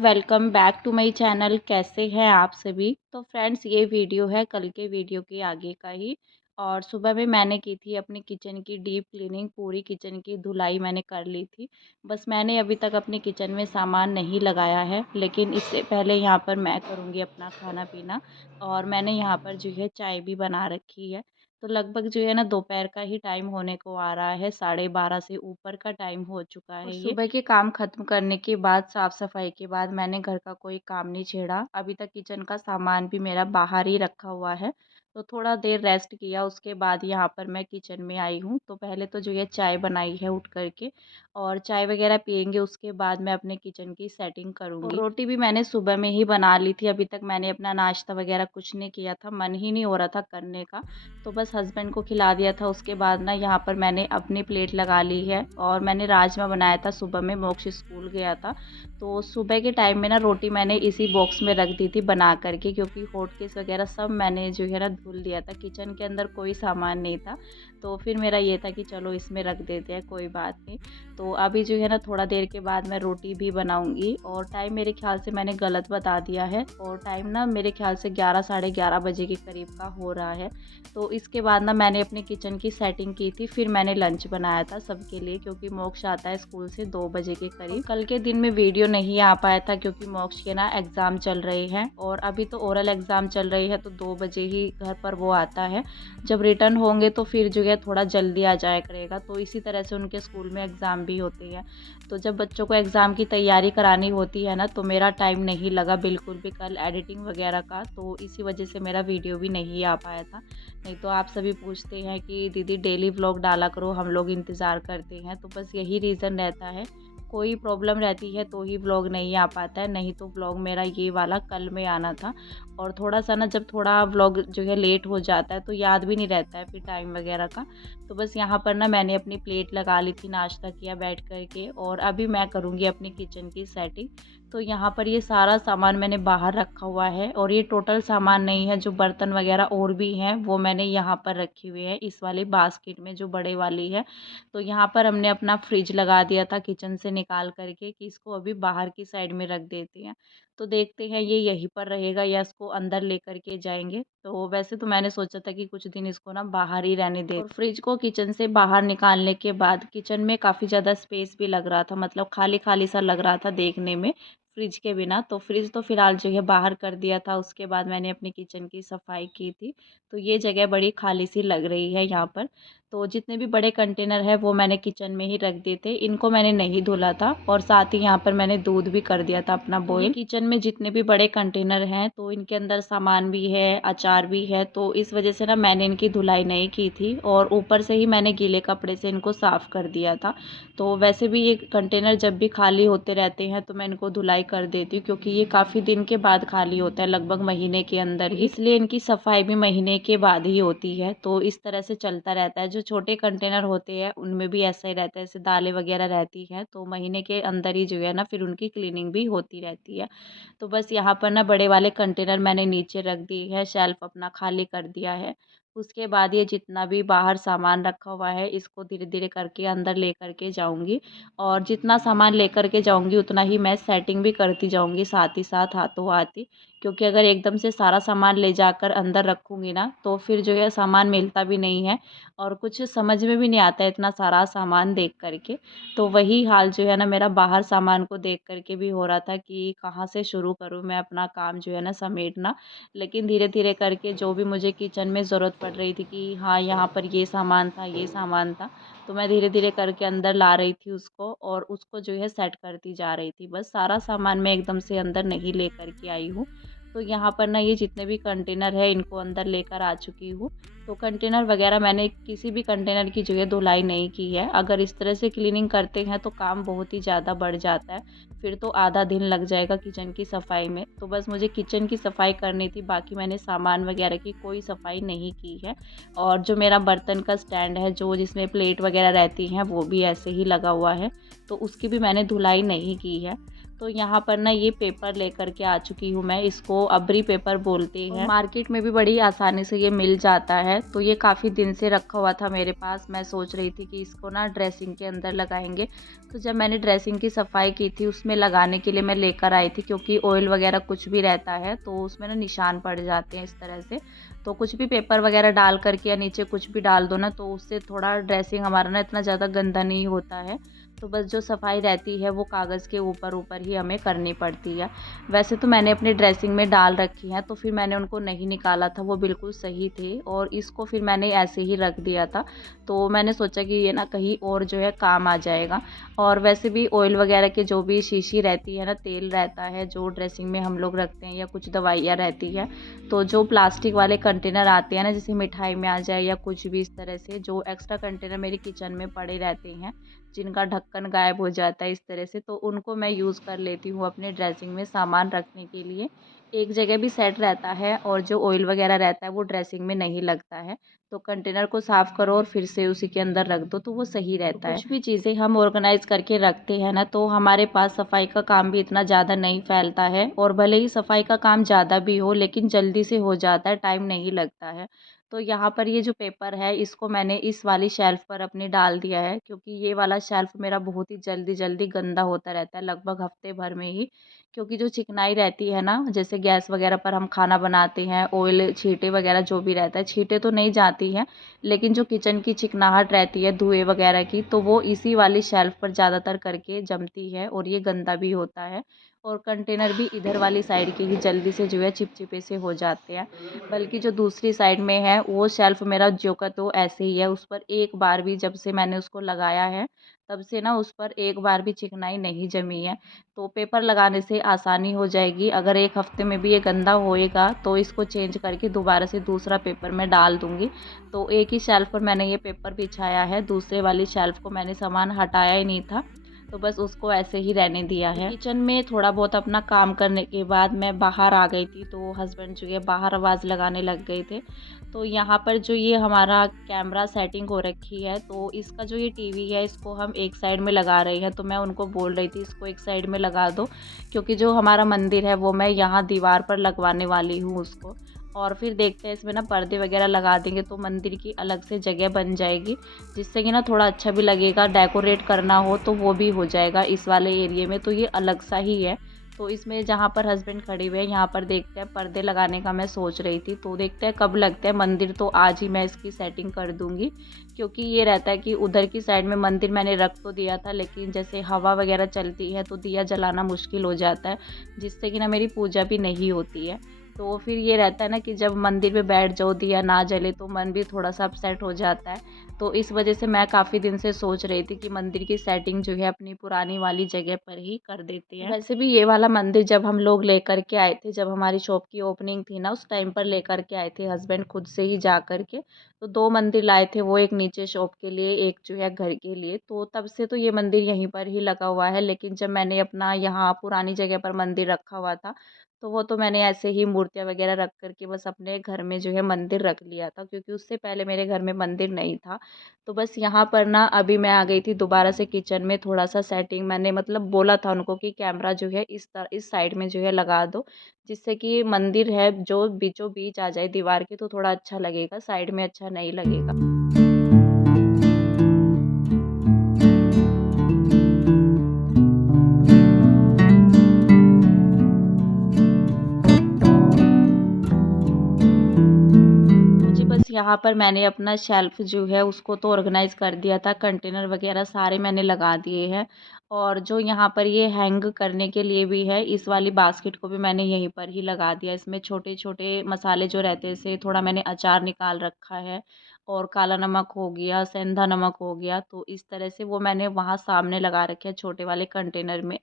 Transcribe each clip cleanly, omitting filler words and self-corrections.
Welcome back to my channel. कैसे हैं आप सभी। तो फ्रेंड्स, ये वीडियो है कल के वीडियो के आगे का ही। और सुबह में मैंने की थी अपनी किचन की डीप क्लीनिंग, पूरी किचन की धुलाई मैंने कर ली थी। बस मैंने अभी तक अपनी किचन में सामान नहीं लगाया है, लेकिन इससे पहले यहाँ पर मैं करूँगी अपना खाना पीना। और मैंने यहाँ पर जो है चाय भी बना रखी है। तो लगभग जो है ना दोपहर का ही टाइम होने को आ रहा है, 12:30 से ऊपर का टाइम हो चुका है। और सुबह के काम ख़त्म करने के बाद, साफ़ सफाई के बाद मैंने घर का कोई काम नहीं छेड़ा। अभी तक किचन का सामान भी मेरा बाहर ही रखा हुआ है। तो थोड़ा देर रेस्ट किया, उसके बाद यहाँ पर मैं किचन में आई हूँ। तो पहले तो जो ये चाय बनाई है उठ कर के, और चाय वगैरह पिएंगे, उसके बाद मैं अपने किचन की सेटिंग करूँगी। और रोटी भी मैंने सुबह में ही बना ली थी। अभी तक मैंने अपना नाश्ता वगैरह कुछ नहीं किया था, मन ही नहीं हो रहा था करने का। तो बस हस्बैंड को खिला दिया था। उसके बाद ना यहाँ पर मैंने अपनी प्लेट लगा ली है, और मैंने राजमा बनाया था सुबह में। मोक्ष स्कूल गया था, तो सुबह के टाइम में ना रोटी मैंने इसी बॉक्स में रख दी थी बना करके, क्योंकि हॉटकेस वगैरह सब मैंने जो है ना धुल दिया था। किचन के अंदर कोई सामान नहीं था, तो फिर मेरा ये था कि चलो इसमें रख देते हैं, कोई बात नहीं। तो अभी जो है ना थोड़ा देर के बाद मैं रोटी भी बनाऊंगी। और टाइम मेरे ख्याल से मैंने गलत बता दिया है, और टाइम ना मेरे ख्याल से 11 साढ़े 11 बजे के करीब का हो रहा है। तो इसके बाद ना मैंने अपनी किचन की सेटिंग की थी, फिर मैंने लंच बनाया था सबके लिए, क्योंकि मोक्ष आता है स्कूल से 2 बजे के करीब। कल के दिन में वीडियो नहीं आ पाया था, क्योंकि मोक्ष के ना एग्ज़ाम चल रहे हैं, और अभी तो ओरल एग्ज़ाम चल रही है, तो 2 बजे ही घर पर वो आता है। जब रिटर्न होंगे तो फिर जो है थोड़ा जल्दी आ जाया करेगा। तो इसी तरह से उनके स्कूल में एग्ज़ाम भी होती है। तो जब बच्चों को एग्ज़ाम की तैयारी करानी होती है ना, तो मेरा टाइम नहीं लगा बिल्कुल भी कल एडिटिंग वगैरह का। तो इसी वजह से मेरा वीडियो भी नहीं आ पाया था। नहीं तो आप सभी पूछते हैं कि दीदी डेली व्लॉग डाला करो, हम लोग इंतज़ार करते हैं। तो बस यही रीज़न रहता है, कोई प्रॉब्लम रहती है तो ही व्लॉग नहीं आ पाता है, नहीं तो व्लॉग मेरा ये वाला कल में आना था। और थोड़ा सा ना जब थोड़ा व्लॉग जो है लेट हो जाता है तो याद भी नहीं रहता है फिर टाइम वगैरह का। तो बस यहाँ पर ना मैंने अपनी प्लेट लगा ली थी, नाश्ता किया बैठ कर के, और अभी मैं करूँगी अपनी किचन की सेटिंग। तो यहाँ पर ये सारा सामान मैंने बाहर रखा हुआ है, और ये टोटल सामान नहीं है, जो बर्तन वगैरह और भी हैं वो मैंने यहाँ पर रखे हुए हैं इस वाली बास्केट में, जो बड़े वाली है। तो यहाँ पर हमने अपना फ्रिज लगा दिया था किचन से निकाल करके, कि इसको अभी बाहर की साइड में रख देते हैं। तो देखते हैं ये यहीं पर रहेगा या इसको अंदर लेकर के जाएंगे। तो वैसे तो मैंने सोचा था कि कुछ दिन इसको ना बाहर ही रहने दे। और फ्रिज को किचन से बाहर निकालने के बाद किचन में काफ़ी ज़्यादा स्पेस भी लग रहा था, मतलब खाली खाली सा लग रहा था देखने में फ्रिज के बिना। तो फ्रिज तो फ़िलहाल जो है बाहर कर दिया था। उसके बाद मैंने अपनी किचन की सफाई की थी। तो ये जगह बड़ी खाली सी लग रही है यहाँ पर। तो जितने भी बड़े कंटेनर है वो मैंने किचन में ही रख दिए थे, इनको मैंने नहीं धुला था। और साथ ही यहाँ पर मैंने दूध भी कर दिया था अपना बॉईल। किचन में जितने भी बड़े कंटेनर हैं तो इनके अंदर सामान भी है, अचार भी है, तो इस वजह से ना मैंने इनकी धुलाई नहीं की थी, और ऊपर से ही मैंने गीले कपड़े से इनको साफ़ कर दिया था। तो वैसे भी ये कंटेनर जब भी खाली होते रहते हैं तो मैं इनको धुलाई कर देती हूँ, क्योंकि ये काफ़ी दिन के बाद खाली होता है, लगभग महीने के अंदर ही, इसलिए इनकी सफाई भी महीने के बाद ही होती है। तो इस तरह से चलता रहता है। जो छोटे कंटेनर होते हैं उनमें भी ऐसा ही रहता है, जैसे दालें वगैरह रहती हैं तो महीने के अंदर ही जो है ना फिर उनकी क्लीनिंग भी होती रहती है। तो बस यहाँ पर ना बड़े वाले कंटेनर मैंने नीचे रख दी है, शेल्फ अपना खाली कर दिया है। उसके बाद ये जितना भी बाहर सामान रखा हुआ है इसको धीरे धीरे करके अंदर लेकर के जाऊंगी। और जितना सामान लेकर के जाऊंगी उतना ही मैं सेटिंग भी करती जाऊंगी साथ ही साथ, हाथों हाथ ही। क्योंकि अगर एकदम से सारा सामान ले जाकर अंदर रखूंगी ना तो फिर जो है सामान मिलता भी नहीं है, और कुछ समझ में भी नहीं आता है इतना सारा सामान देख करके। तो वही हाल जो है ना मेरा बाहर सामान को देख करके भी हो रहा था, कि कहाँ से शुरू करूँ मैं अपना काम जो है ना समेटना। लेकिन धीरे धीरे करके जो भी मुझे किचन में ज़रूरत पड़ रही थी कि हाँ यहाँ पर ये सामान था, ये सामान था, तो मैं धीरे धीरे करके अंदर ला रही थी उसको, और उसको जो है सेट करती जा रही थी। बस सारा सामान मैं एकदम से अंदर नहीं ले करके आई हूँ। तो यहाँ पर ना ये जितने भी कंटेनर है इनको अंदर लेकर आ चुकी हूँ। तो कंटेनर वगैरह मैंने किसी भी कंटेनर की जो है धुलाई नहीं की है। अगर इस तरह से क्लीनिंग करते हैं तो काम बहुत ही ज़्यादा बढ़ जाता है, फिर तो आधा दिन लग जाएगा किचन की सफाई में। तो बस मुझे किचन की सफाई करनी थी, बाकी मैंने सामान वगैरह की कोई सफाई नहीं की है। और जो मेरा बर्तन का स्टैंड है, जो जिसमें प्लेट वगैरह रहती हैं, वो भी ऐसे ही लगा हुआ है, तो उसकी भी मैंने धुलाई नहीं की है। तो यहाँ पर ना ये पेपर लेकर के आ चुकी हूँ मैं, इसको अबरी पेपर बोलते हैं। मार्केट में भी बड़ी आसानी से ये मिल जाता है। तो ये काफ़ी दिन से रखा हुआ था मेरे पास। मैं सोच रही थी कि इसको ना ड्रेसिंग के अंदर लगाएंगे। तो जब मैंने ड्रेसिंग की सफाई की थी उसमें लगाने के लिए मैं लेकर आई थी, क्योंकि ऑयल वगैरह कुछ भी रहता है तो उसमें ना निशान पड़ जाते हैं इस तरह से। तो कुछ भी पेपर वगैरह डाल करके या नीचे कुछ भी डाल दो ना, तो उससे थोड़ा ड्रेसिंग हमारा ना इतना ज़्यादा गंदा नहीं होता है। तो बस जो सफाई रहती है वो कागज़ के ऊपर ऊपर ही हमें करनी पड़ती है। वैसे तो मैंने अपनी ड्रेसिंग में डाल रखी हैं, तो फिर मैंने उनको नहीं निकाला था, वो बिल्कुल सही थे और इसको फिर मैंने ऐसे ही रख दिया था। तो मैंने सोचा कि ये ना कहीं और जो है काम आ जाएगा। और वैसे भी ऑयल वगैरह की जो भी शीशी रहती है ना, तेल रहता है जो ड्रेसिंग में हम लोग रखते हैं या कुछ दवाइयाँ रहती है, तो जो प्लास्टिक वाले कंटेनर आते हैं ना, जैसे मिठाई में आ जाए या कुछ भी इस तरह से, जो एक्स्ट्रा कंटेनर मेरे किचन में पड़े रहते हैं जिनका ढक्कन गायब हो जाता है इस तरह से, तो उनको मैं यूज़ कर लेती हूँ अपने ड्रेसिंग में सामान रखने के लिए। एक जगह भी सेट रहता है और जो ऑयल वगैरह रहता है वो ड्रेसिंग में नहीं लगता है। तो कंटेनर को साफ़ करो और फिर से उसी के अंदर रख दो, तो वो सही रहता है। कुछ भी चीज़ें हम ऑर्गेनाइज़ करके रखते हैं ना, तो हमारे पास सफाई का काम भी इतना ज़्यादा नहीं फैलता है, और भले ही सफाई का काम ज़्यादा भी हो लेकिन जल्दी से हो जाता है, टाइम नहीं लगता है। तो यहाँ पर ये जो पेपर है इसको मैंने इस वाली शेल्फ़ पर अपनी डाल दिया है, क्योंकि ये वाला शेल्फ़ मेरा बहुत ही जल्दी-जल्दी गंदा होता रहता है, लगभग हफ़्ते भर में ही। क्योंकि जो चिकनाई रहती है ना, जैसे गैस वग़ैरह पर हम खाना बनाते हैं, ऑयल छींटे वग़ैरह जो भी रहता है, छींटे तो नहीं जाती हैं, लेकिन जो किचन की चिकनाहट रहती है धुएँ वग़ैरह की, तो वो इसी वाली शेल्फ़ पर ज़्यादातर करके जमती है और ये गंदा भी होता है। और कंटेनर भी इधर वाली साइड के ही जल्दी से जो है चिपचिपे से हो जाते हैं। बल्कि जो दूसरी साइड में है वो शेल्फ़ मेरा ज्यों का त्यों ऐसे ही है, उस पर एक बार भी, जब से मैंने उसको लगाया है तब से ना उस पर एक बार भी चिकनाई नहीं जमी है। तो पेपर लगाने से आसानी हो जाएगी। अगर 1 हफ़्ते में भी ये गंदा होएगा तो इसको चेंज करके दोबारा से दूसरा पेपर मैं डाल दूँगी। तो एक ही शेल्फ़ पर मैंने ये पेपर बिछाया है, दूसरे वाली शेल्फ़ को मैंने सामान हटाया ही नहीं था। तो बस उसको ऐसे ही रहने दिया है। किचन में थोड़ा बहुत अपना काम करने के बाद मैं बाहर आ गई थी, तो हस्बैंड जो है बाहर आवाज़ लगाने लग गए थे। तो यहाँ पर जो ये हमारा कैमरा सेटिंग हो रखी है, तो इसका जो ये टीवी है इसको हम एक साइड में लगा रहे हैं। तो मैं उनको बोल रही थी इसको एक साइड में लगा दो, क्योंकि जो हमारा मंदिर है वो मैं यहाँ दीवार पर लगवाने वाली हूँ उसको। और फिर देखते हैं इसमें ना पर्दे वगैरह लगा देंगे तो मंदिर की अलग से जगह बन जाएगी, जिससे कि ना थोड़ा अच्छा भी लगेगा। डेकोरेट करना हो तो वो भी हो जाएगा इस वाले एरिये में, तो ये अलग सा ही है। तो इसमें जहाँ पर हस्बैंड खड़े हुए हैं यहाँ पर देखते हैं, पर्दे लगाने का मैं सोच रही थी, तो देखते हैं कब लगते हैं। मंदिर तो आज ही मैं इसकी सेटिंग कर दूँगी, क्योंकि ये रहता है कि उधर की साइड में मंदिर मैंने रख तो दिया था, लेकिन जैसे हवा वगैरह चलती है तो दिया जलाना मुश्किल हो जाता है, जिससे कि ना मेरी पूजा भी नहीं होती है। तो फिर ये रहता है ना कि जब मंदिर में बैठ जाओ दिया ना जले तो मन भी थोड़ा-सा अपसेट हो जाता है। तो इस वजह से मैं काफ़ी दिन से सोच रही थी कि मंदिर की सेटिंग जो है अपनी पुरानी वाली जगह पर ही कर देते हैं। वैसे भी ये वाला मंदिर जब हम लोग लेकर के आए थे, जब हमारी शॉप की ओपनिंग थी ना, उस टाइम पर लेकर के आए थे हस्बैंड खुद से ही जा कर के। तो 2 मंदिर लाए थे, वो एक नीचे शॉप के लिए, एक जो है घर के लिए। तो तब से तो ये मंदिर यहीं पर ही लगा हुआ है, लेकिन जब मैंने अपना यहाँ पुरानी जगह पर मंदिर रखा हुआ था, तो वो तो मैंने ऐसे ही मूर्तियाँ वगैरह रख कर के बस अपने घर में जो है मंदिर रख लिया था, क्योंकि उससे पहले मेरे घर में मंदिर नहीं था। तो बस यहाँ पर ना अभी मैं आ गई थी दोबारा से किचन में, थोड़ा-सा सेटिंग मैंने मतलब बोला था उनको कि कैमरा जो है इस साइड में जो है लगा दो, जिससे कि मंदिर है जो बीचों-बीच आ जाए दीवार के, तो थोड़ा अच्छा लगेगा, साइड में अच्छा नहीं लगेगा। जी, बस यहाँ पर मैंने अपना शेल्फ़ जो है उसको तो ऑर्गेनाइज़ कर दिया था, कंटेनर वग़ैरह सारे मैंने लगा दिए हैं। और जो यहाँ पर ये हैंग करने के लिए भी है, इस वाली बास्केट को भी मैंने यहीं पर ही लगा दिया। इसमें छोटे-छोटे मसाले जो रहते हैं, जैसे थोड़ा मैंने अचार निकाल रखा है और काला नमक हो गया, सेंधा नमक हो गया, तो इस तरह से वो मैंने वहाँ सामने लगा रखे हैं छोटे वाले कंटेनर में।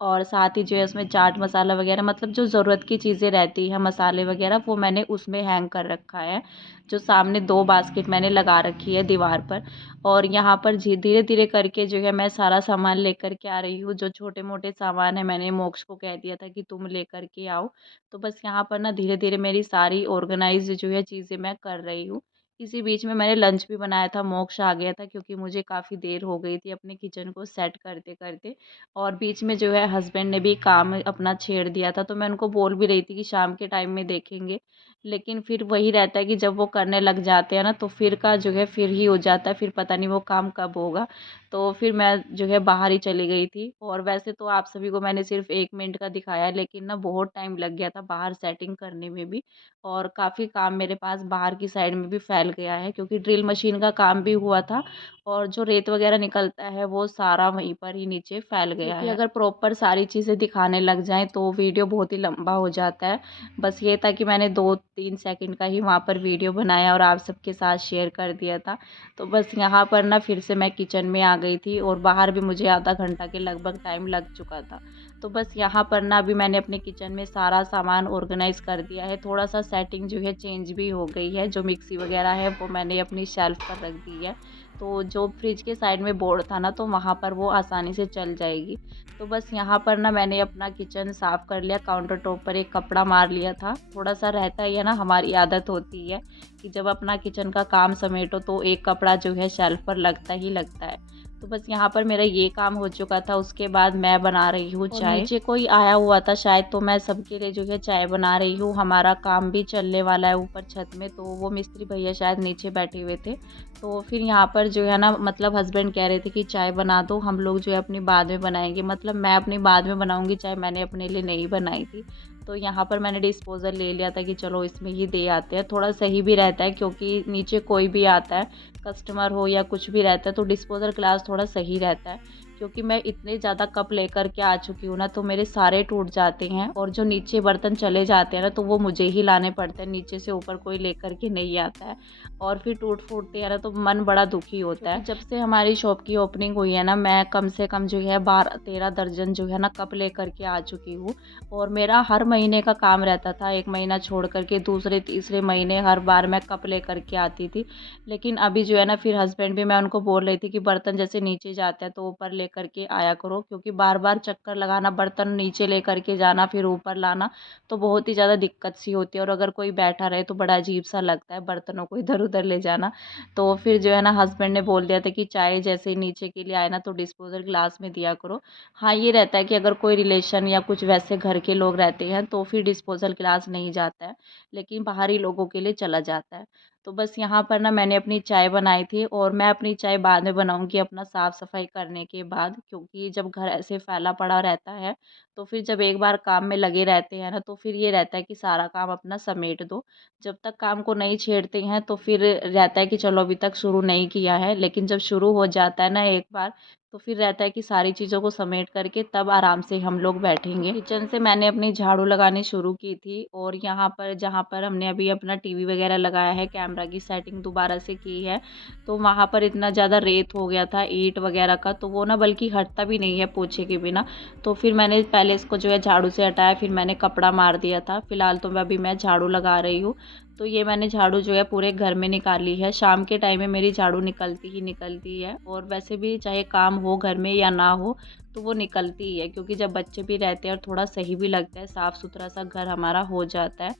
और साथ ही जो है उसमें चाट मसाला वग़ैरह, मतलब जो ज़रूरत की चीज़ें रहती हैं, मसाले वग़ैरह, वो मैंने उसमें हैंग कर रखा है। जो सामने 2 बास्केट मैंने लगा रखी है दीवार पर। और यहाँ पर जी धीरे-धीरे करके जो है मैं सारा सामान लेकर के आ रही हूँ। जो छोटे-मोटे सामान है मैंने मोक्ष को कह दिया था कि तुम लेकर के आओ। तो बस यहाँ पर ना धीरे-धीरे मेरी सारी ऑर्गनाइज़ जो है चीज़ें मैं कर रही हूँ। इसी बीच में मैंने लंच भी बनाया था, मोक्ष आ गया था क्योंकि मुझे काफ़ी देर हो गई थी अपने किचन को सेट करते-करते। और बीच में जो है हस्बैंड ने भी काम अपना छेड़ दिया था, तो मैं उनको बोल भी रही थी कि शाम के टाइम में देखेंगे। लेकिन फिर वही रहता है कि जब वो करने लग जाते हैं ना, तो फिर का जो है फिर ही हो जाता है, फिर पता नहीं वो काम कब होगा। तो फिर मैं जो है बाहर ही चली गई थी। और वैसे तो आप सभी को मैंने सिर्फ़ 1 मिनट का दिखाया है, लेकिन ना बहुत टाइम लग गया था बाहर सेटिंग करने में भी। और काफ़ी काम मेरे पास बाहर की साइड में भी फैल गया है क्योंकि ड्रिल मशीन का काम भी हुआ था और जो रेत वगैरह निकलता है वो सारा वहीं पर ही नीचे फैल गया है। अगर प्रॉपर सारी चीज़ें दिखाने लग जाएँ तो वीडियो बहुत ही लंबा हो जाता है। बस ये था कि मैंने 2-3 सेकंड का ही वहाँ पर वीडियो बनाया और आप सबके साथ शेयर कर दिया था। तो बस यहाँ पर ना फिर से मैं किचन में आ गई थी और बाहर भी मुझे आधा घंटा के लगभग टाइम लग चुका था। तो बस यहाँ पर ना अभी मैंने अपने किचन में सारा सामान ऑर्गेनाइज़ कर दिया है। थोड़ा-सा सेटिंग जो है चेंज भी हो गई है। जो मिक्सी वग़ैरह है वो मैंने अपनी शेल्फ़ पर रख दी है। तो जो फ्रिज के साइड में बोर्ड था ना, तो वहाँ पर वो आसानी से चल जाएगी। तो बस यहाँ पर ना मैंने अपना किचन साफ़ कर लिया, काउंटर टॉप पर एक कपड़ा मार लिया था। थोड़ा-सा रहता ही है ना, हमारी आदत होती है कि जब अपना किचन का काम समेटो तो एक कपड़ा जो है शेल्फ़ पर लगता ही लगता है। तो बस यहाँ पर मेरा ये काम हो चुका था, उसके बाद मैं बना रही हूँ चाय। नीचे कोई आया हुआ था शायद, तो मैं सबके लिए जो है चाय बना रही हूँ। हमारा काम भी चलने वाला है ऊपर छत में, तो वो मिस्त्री भैया शायद नीचे बैठे हुए थे। तो फिर यहाँ पर जो है ना, मतलब हस्बैंड कह रहे थे कि चाय बना दो, हम लोग जो है अपनी बाद में बनाएँगे। मतलब मैं अपनी बाद में बनाऊँगी चाय, मैंने अपने लिए नहीं बनाई थी। तो यहाँ पर मैंने डिस्पोज़ल ले लिया था कि चलो इसमें ही दे आते हैं, थोड़ा सही भी रहता है क्योंकि नीचे कोई भी आता है, कस्टमर हो या कुछ भी रहता है, तो डिस्पोज़ल ग्लास थोड़ा सही रहता है। क्योंकि मैं इतने ज़्यादा कप लेकर के आ चुकी हूँ ना, तो मेरे सारे टूट जाते हैं और जो नीचे बर्तन चले जाते हैं ना, तो वो मुझे ही लाने पड़ते हैं, नीचे से ऊपर कोई लेकर के नहीं आता है। और फिर टूट-फूटते हैं ना, तो मन बड़ा दुखी होता है। जब से हमारी शॉप की ओपनिंग हुई है ना, मैं कम से कम जो है 12-13 दर्जन जो है ना कप लेकर के आ चुकी हूँ। और मेरा हर महीने का काम रहता था, 1 महीना छोड़ कर के दूसरे तीसरे महीने हर बार मैं कप लेकर के आती थी। लेकिन अभी जो है ना, फिर हस्बैंड भी, मैं उनको बोल रही थी कि बर्तन जैसे नीचे जाते हैं तो ऊपर लेकर के आया करो, क्योंकि बार-बार चक्कर लगाना, बर्तन नीचे लेकर के जाना फिर ऊपर लाना, तो बहुत ही ज़्यादा दिक्कत सी होती है और अगर कोई बैठा रहे तो बड़ा अजीब-सा लगता है बर्तनों को इधर-उधर ले जाना। तो फिर जो है ना, हस्बैंड ने बोल दिया था कि चाय जैसे ही नीचे के लिए आए ना, तो डिस्पोज़ल ग्लास में दिया करो। हाँ, ये रहता है कि अगर कोई रिलेशन या कुछ वैसे घर के लोग रहते हैं तो फिर डिस्पोज़ल ग्लास नहीं जाता है, लेकिन बाहरी लोगों के लिए चला जाता है। तो बस यहाँ पर ना मैंने अपनी चाय बनाई थी और मैं अपनी चाय बाद में बनाऊँगी अपना साफ़-सफ़ाई करने के बाद, क्योंकि जब घर ऐसे फैला पड़ा रहता है, तो फिर जब एक बार काम में लगे रहते हैं ना, तो फिर ये रहता है कि सारा काम अपना समेट दो। जब तक काम को नहीं छेड़ते हैं तो फिर रहता है कि चलो अभी तक शुरू नहीं किया है, लेकिन जब शुरू हो जाता है ना एक बार, तो फिर रहता है कि सारी चीज़ों को समेट करके तब आराम से हम लोग बैठेंगे। किचन से मैंने अपनी झाड़ू लगानी शुरू की थी और यहाँ पर जहाँ पर हमने अभी अपना टीवी वगैरह लगाया है, कैमरा की सेटिंग दोबारा से की है, तो वहाँ पर इतना ज़्यादा रेत हो गया था ईंट वगैरह का, तो वो ना बल्कि हटता भी नहीं है पोछे के बिना। तो फिर मैंने पहले इसको जो है झाड़ू से हटाया, फिर मैंने कपड़ा मार दिया था। फिलहाल तो अभी मैं झाड़ू लगा रही हूँ। तो ये मैंने झाड़ू जो है पूरे घर में निकाली है। शाम के टाइम में मेरी झाड़ू निकलती ही निकलती है और वैसे भी चाहे काम हो घर में या ना हो, तो वो निकलती ही है, क्योंकि जब बच्चे भी रहते हैं और थोड़ा सही भी लगता है, साफ़-सुथरा सा घर हमारा हो जाता है।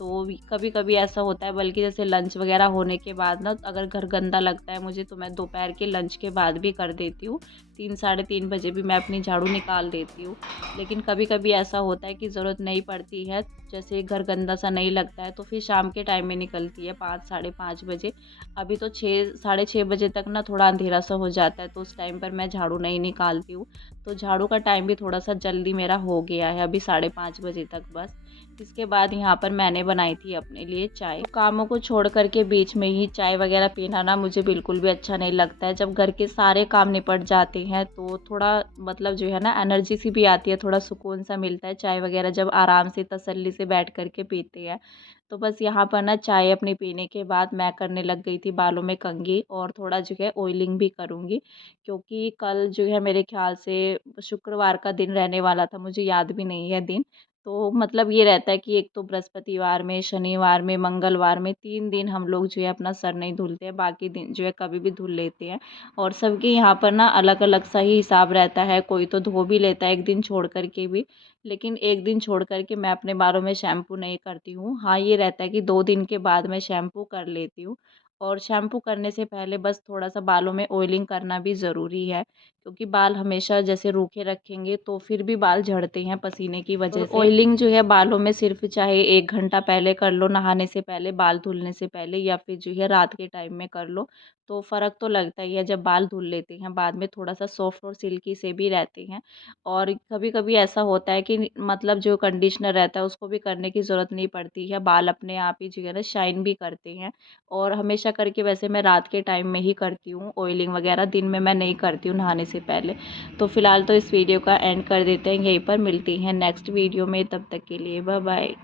तो कभी-कभी ऐसा होता है, बल्कि जैसे लंच वग़ैरह होने के बाद ना, अगर घर गंदा लगता है मुझे, तो मैं दोपहर के लंच के बाद भी कर देती हूँ। 3 साढ़े 3 बजे भी मैं अपनी झाड़ू निकाल देती हूँ। लेकिन कभी-कभी ऐसा होता है कि ज़रूरत नहीं पड़ती है, जैसे घर गंदा सा नहीं लगता है, तो फिर शाम के टाइम में निकलती है 5 साढ़े 5 बजे। अभी तो 6 साढ़े 6 बजे तक ना थोड़ा अंधेरा सा हो जाता है, तो उस टाइम पर मैं झाड़ू नहीं निकालती हूँ। तो झाड़ू का टाइम भी थोड़ा-सा जल्दी मेरा हो गया है, अभी साढ़े 5 बजे तक बस। इसके बाद यहाँ पर मैंने बनाई थी अपने लिए चाय। तो कामों को छोड़ कर के बीच में ही चाय वग़ैरह पीना ना मुझे बिल्कुल भी अच्छा नहीं लगता है। जब घर के सारे काम निपट जाते हैं तो थोड़ा, मतलब जो है ना, एनर्जी सी भी आती है, थोड़ा सुकून सा मिलता है चाय वग़ैरह जब आराम से तसल्ली से बैठ कर के पीते हैं। तो बस यहाँ पर ना चाय अपनी पीने के बाद मैं करने लग गई थी बालों में कंघी और थोड़ा जो है ऑयलिंग भी करूँगी, क्योंकि कल जो है मेरे ख़्याल से शुक्रवार का दिन रहने वाला था, मुझे याद भी नहीं है दिन। तो मतलब ये रहता है कि एक तो बृहस्पतिवार में, शनिवार में, मंगलवार में 3 दिन हम लोग जो है अपना सर नहीं धुलते हैं, बाकी दिन जो है कभी भी धुल लेते हैं। और सबके यहाँ पर ना अलग-अलग सा ही हिसाब रहता है, कोई तो धो भी लेता है 1 दिन छोड़ कर के भी, लेकिन 1 दिन छोड़ कर के मैं अपने बालों में शैम्पू नहीं करती हूँ। हाँ, ये रहता है कि 2 दिन के बाद मैं शैम्पू कर लेती हूँ और शैम्पू करने से पहले बस थोड़ा-सा बालों में ऑयलिंग करना भी ज़रूरी है, क्योंकि बाल हमेशा जैसे रूखे रखेंगे तो फिर भी बाल झड़ते हैं पसीने की वजह से। ऑयलिंग जो है बालों में सिर्फ चाहे 1 घंटा पहले कर लो नहाने से पहले, बाल धुलने से पहले, या फिर जो है रात के टाइम में कर लो, तो फ़र्क तो लगता ही है। जब बाल धुल लेते हैं बाद में थोड़ा-सा सॉफ्ट और सिल्की से भी रहते हैं। और कभी-कभी ऐसा होता है कि मतलब जो कंडीशनर रहता है उसको भी करने की ज़रूरत नहीं पड़ती है, बाल अपने आप ही जो है ना शाइन भी करते हैं। और हमेशा करके वैसे मैं रात के टाइम में ही करती हूँ ऑयलिंग वगैरह, दिन में मैं नहीं करती हूँ नहाने से पहले। तो फ़िलहाल तो इस वीडियो का एंड कर देते हैं यहीं पर, मिलती हैं नेक्स्ट वीडियो में, तब तक के लिए बाय बाय।